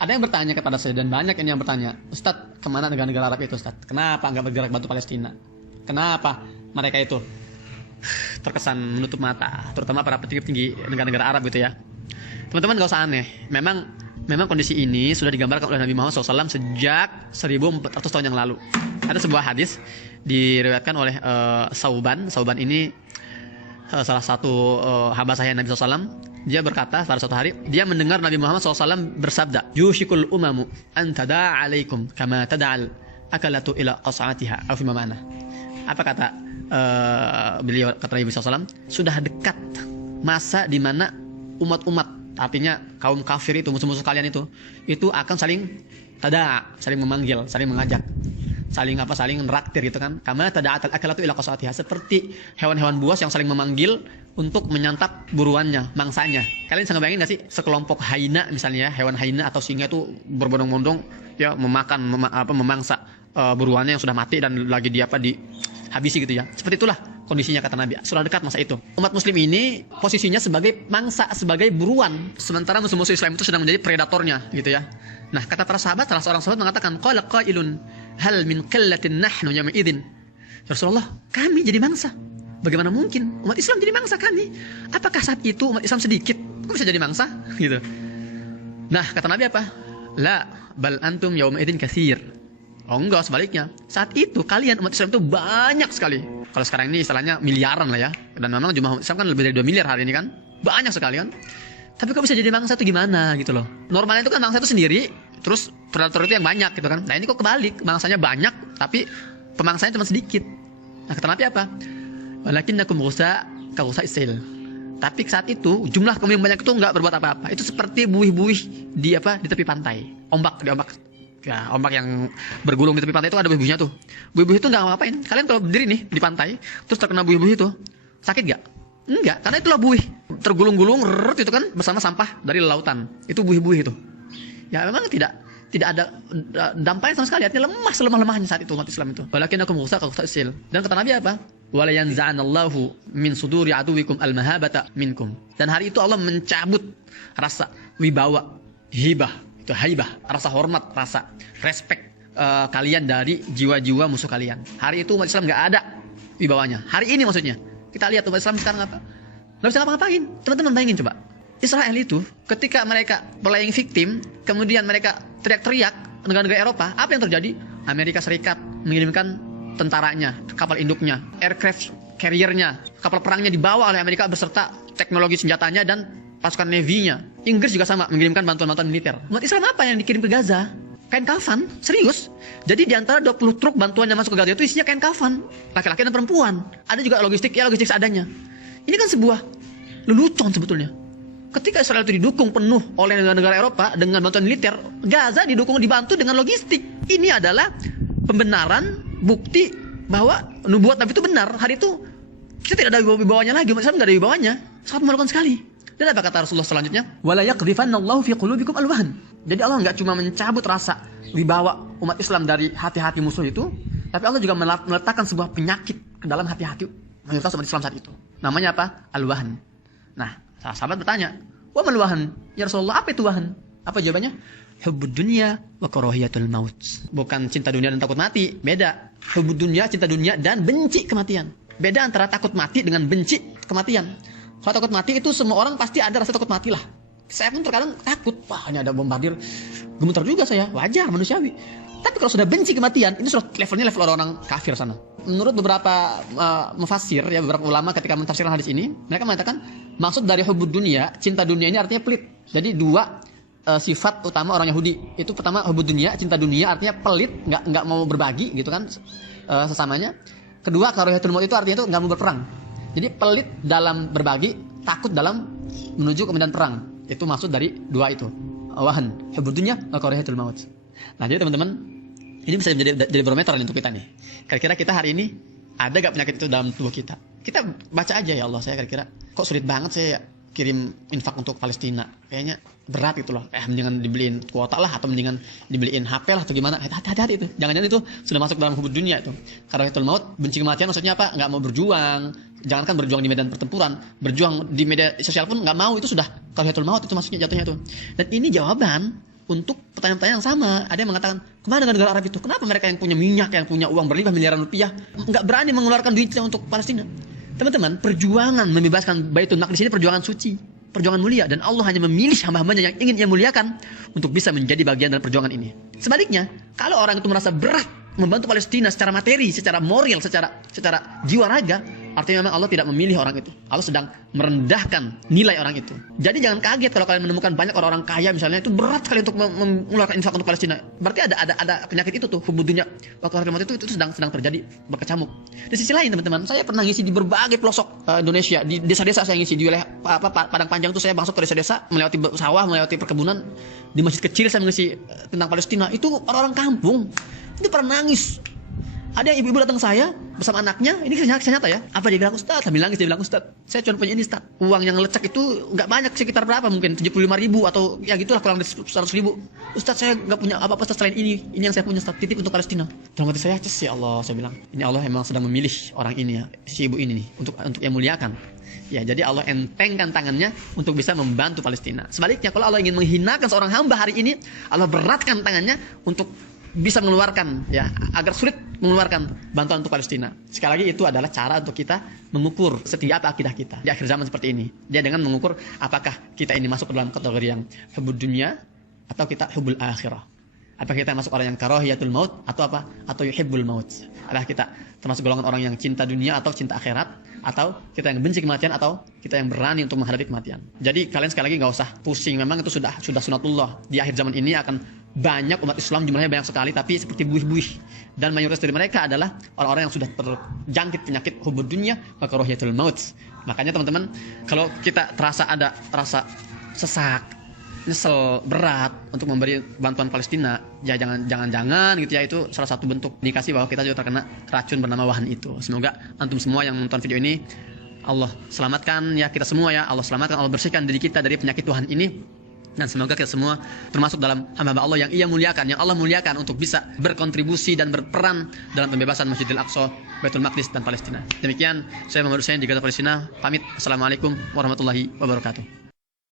Ada yang bertanya kepada saya dan banyak ini yang bertanya, Ustadz, kemana negara-negara Arab itu Ustadz? Kenapa nggak bergerak bantu Palestina? Kenapa mereka itu terkesan menutup mata, terutama para petinggi-petinggi negara-negara Arab gitu ya? Teman-teman gak usah aneh. Memang kondisi ini sudah digambarkan oleh Nabi Muhammad SAW sejak 1400 tahun yang lalu. Ada sebuah hadis diriwayatkan oleh Sauban. Sauban ini salah satu hamba sahih Nabi SAW. Dia berkata pada suatu hari dia mendengar Nabi Muhammad SAW bersabda, "Yushikul umamu an tada'a alaikum kama tada'al akalatu ila qas'atiha." Atau mana? Apa kata beliau, kata Nabi SAW, sudah dekat masa di mana umat-umat, artinya kaum kafir itu, musuh-musuh kalian itu akan saling tada'a, saling memanggil, saling mengajak, saling neraktir gitu kan. Kama tada'atal akalatu ila qas'atiha, seperti hewan-hewan buas yang saling memanggil untuk menyantap buruannya, mangsanya. Kalian bisa ngebayangin gak sih sekelompok hyena misalnya, hewan hyena atau singa itu berbondong-bondong ya memangsa buruannya yang sudah mati dan lagi dihabisi gitu ya. Seperti itulah kondisinya kata Nabi. Sudah dekat masa itu. Umat muslim ini posisinya sebagai mangsa, sebagai buruan, sementara musuh-musuh Islam itu sedang menjadi predatornya gitu ya. Nah, kata para sahabat, salah seorang sahabat mengatakan, qala qailun hal min qillatin nahnu yawma idzin. Ya Rasulullah, kami jadi mangsa. Bagaimana mungkin umat Islam jadi mangsa kami? Apakah saat itu umat Islam sedikit? Kok bisa jadi mangsa? Gitu. Nah, kata Nabi apa? La bal antum yawma idzin katsir. Oh enggak, sebaliknya. Saat itu kalian umat Islam itu banyak sekali. Kalau sekarang ini istilahnya miliaran lah ya. Dan memang jumlah umat Islam kan lebih dari 2 miliar hari ini kan. Banyak sekali kan. Tapi kok bisa jadi mangsa itu gimana gitu loh. Normalnya itu kan mangsa itu sendiri, terus predator itu yang banyak gitu kan. Nah ini kok kebalik, mangsanya banyak tapi pemangsanya cuma sedikit. Nah kata Nabi apa? Walakinnakum ghusa ka ghusa isil. Tapi saat itu jumlah kaum yang banyak itu enggak berbuat apa-apa. Itu seperti buih-buih di tepi pantai. Ombak ya, ombak yang bergulung di tepi pantai itu ada buih-buihnya tuh. Buih-buih itu enggak ngapain. Kalian kalau berdiri nih di pantai, terus terkena buih-buih itu, sakit enggak? Enggak, karena itulah buih. Tergulung-gulung itu kan bersama sampah dari lautan. Itu buih-buih itu. Ya memang tidak ada dampaknya sama sekali. Artinya lemah selemah-lemahnya saat itu umat Islam itu. Walakinnakum ghusa ka ghusa isil. Dan kata Nabi apa? Wala yanza'anallahu min suduri aduwikum almahabata minkum. Dan hari itu Allah mencabut rasa wibawa, hibah, itu haibah, rasa hormat, rasa respect kalian dari jiwa-jiwa musuh kalian. Hari itu umat Islam enggak ada wibawanya. Hari ini maksudnya. Kita lihat umat Islam sekarang apa? Enggak bisa ngapa-ngapain. Teman-teman bayangin coba. Israel itu ketika mereka playing victim, kemudian mereka teriak-teriak negara-negara Eropa, apa yang terjadi? Amerika Serikat mengirimkan tentaranya, kapal induknya, aircraft carrier-nya, kapal perangnya dibawa oleh Amerika beserta teknologi senjatanya dan pasukan Navy-nya. Inggris juga sama, mengirimkan bantuan-bantuan militer. Umat Islam apa yang dikirim ke Gaza? Kain kafan, serius. Jadi di antara 20 truk bantuan yang masuk ke Gaza itu isinya kain kafan, laki-laki dan perempuan. Ada juga logistik seadanya. Ini kan sebuah lelucon sebetulnya. Ketika Israel itu didukung penuh oleh negara-negara Eropa dengan bantuan militer, Gaza dibantu dengan logistik. Ini adalah pembenaran, bukti bahwa nubuat Nabi itu benar. Hari itu kita tidak ada wibawanya lagi, umat Islam tidak ada wibawanya. Sangat memalukan sekali. Dan apa kata Rasulullah selanjutnya? Wala yaqdhifannallahu fi qulubikum alwahan. Jadi Allah enggak cuma mencabut rasa wibawa umat Islam dari hati-hati musuh itu, tapi Allah juga meletakkan sebuah penyakit ke dalam hati-hati mayoritas umat Islam saat itu. Namanya apa? Al-wahan. Nah, sahabat bertanya, "Wa mal wahan?" Ya Rasulullah, apa itu wahan? Apa jawabannya? Hubbud dunya wa karahiyatul maut. Bukan cinta dunia dan takut mati, beda. Hubbud dunya, cinta dunia dan benci kematian. Beda antara takut mati dengan benci kematian. Kalau takut mati itu semua orang pasti ada rasa takut mati lah. Saya pun terkadang takut, wah ini ada bombardir, gemetar juga saya, wajar, manusiawi. Tapi kalau sudah benci kematian, ini sudah levelnya level orang kafir sana. Menurut beberapa mufassir, ya beberapa ulama ketika mentafsirkan hadis ini, mereka mengatakan maksud dari hubbud dunia, cinta dunia ini artinya pelit. Jadi dua sifat utama orang Yahudi. Itu pertama hubbud dunia, cinta dunia artinya pelit, nggak mau berbagi gitu kan sesamanya. Kedua karahiyatul maut itu artinya itu nggak mau berperang. Jadi pelit dalam berbagi, takut dalam menuju ke medan perang. Itu maksud dari dua itu. Wahan, hubbud dunya wa karahiyatul maut. Nah jadi teman-teman, ini bisa jadi barometer untuk kita nih. Kira-kira kita hari ini ada gak penyakit itu dalam tubuh kita? Kita baca aja ya Allah, saya kira-kira kok sulit banget saya kirim infak untuk Palestina. Kayaknya berat gitu loh. Mendingan dibeliin kuota lah, atau mendingan dibeliin HP lah, atau gimana. Hati-hati itu. Jangan-jangan itu sudah masuk dalam hubbud dunia itu. Karahiyatul maut, benci kematian maksudnya apa? Gak mau berjuang. Jangankan berjuang di medan pertempuran, berjuang di media sosial pun gak mau, itu sudah karahiyatul maut, itu maksudnya jatuhnya tuh. Dan ini jawaban untuk pertanyaan-pertanyaan yang sama. Ada yang mengatakan, kemana negara Arab itu? Kenapa mereka yang punya minyak, yang punya uang berlimpah miliaran rupiah, nggak berani mengeluarkan duitnya untuk Palestina? Teman-teman, perjuangan membebaskan Baitul Maqdis ini perjuangan suci, perjuangan mulia, dan Allah hanya memilih hamba-hambanya yang ingin Ia muliakan untuk bisa menjadi bagian dalam perjuangan ini. Sebaliknya, kalau orang itu merasa berat membantu Palestina secara materi, secara moral, secara jiwa raga, artinya memang Allah tidak memilih orang itu. Allah sedang merendahkan nilai orang itu. Jadi jangan kaget kalau kalian menemukan banyak orang-orang kaya misalnya itu berat sekali untuk mengeluarkan infak untuk Palestina. Berarti ada penyakit itu tuh, hubud dunya wa karamat itu sedang terjadi berkecamuk. Di sisi lain teman-teman, saya pernah ngisi di berbagai pelosok Indonesia, di desa-desa saya ngisi di wilayah Padang Panjang itu saya masuk ke desa-desa, melewati sawah, melewati perkebunan, di masjid kecil saya mengisi tentang Palestina. Itu orang-orang kampung itu pernah nangis. Ada yang ibu-ibu datang ke saya bersama anaknya, ini kisah nyata ya. Apa dia bilang, Ustaz? Sambil nangis dia bilang, Ustaz, saya cuma punya ini, Ustaz. Uang yang lecek itu nggak banyak, sekitar berapa mungkin 75.000 atau ya gitulah, kurang dari 100.000. Ustaz, saya nggak punya apa-apa Ustaz selain ini yang saya punya, Ustaz, titip untuk Palestina. Dalam hati saya, ya Allah, saya bilang, ini Allah memang sedang memilih orang ini ya, si ibu ini nih, untuk yang muliakan. Ya, jadi Allah entengkan tangannya untuk bisa membantu Palestina. Sebaliknya, kalau Allah ingin menghinakan seorang hamba hari ini, Allah beratkan tangannya untuk bisa mengeluarkan, ya, agar sulit mengeluarkan bantuan untuk Palestina. Sekali lagi itu adalah cara untuk kita mengukur setinggi apa akidah kita di akhir zaman seperti ini. Dia dengan mengukur apakah kita ini masuk ke dalam kategori yang hubud dunia atau kita hubul akhirah. Apakah kita masuk orang yang karahiyatul maut atau apa? Atau yuhibbul maut. Apakah kita termasuk golongan orang yang cinta dunia atau cinta akhirat, atau kita yang benci kematian, atau kita yang berani untuk menghadapi kematian. Jadi kalian sekali lagi nggak usah pusing. Memang itu sudah sunatullah. Di akhir zaman ini akan banyak umat Islam, jumlahnya banyak sekali, tapi seperti buih-buih, dan mayoritas dari mereka adalah orang-orang yang sudah terjangkit penyakit hubud dunya wa karahiyatul maut. Makanya teman-teman, kalau kita terasa ada rasa sesak, nyesel, berat untuk memberi bantuan Palestina, ya jangan gitu ya, itu salah satu bentuk indikasi bahwa kita juga terkena racun bernama wahan itu. Semoga antum semua yang menonton video ini Allah selamatkan ya, kita semua ya, Allah selamatkan, Allah bersihkan diri kita dari penyakit wahan ini. Dan semoga kita semua termasuk dalam hamba Allah yang Ia muliakan, yang Allah muliakan untuk bisa berkontribusi dan berperan dalam pembebasan Masjidil Aqsa, Baitul Maqdis dan Palestina. Demikian saya Muhammad Hussein di Gaza Palestina, pamit. Assalamualaikum warahmatullahi wabarakatuh.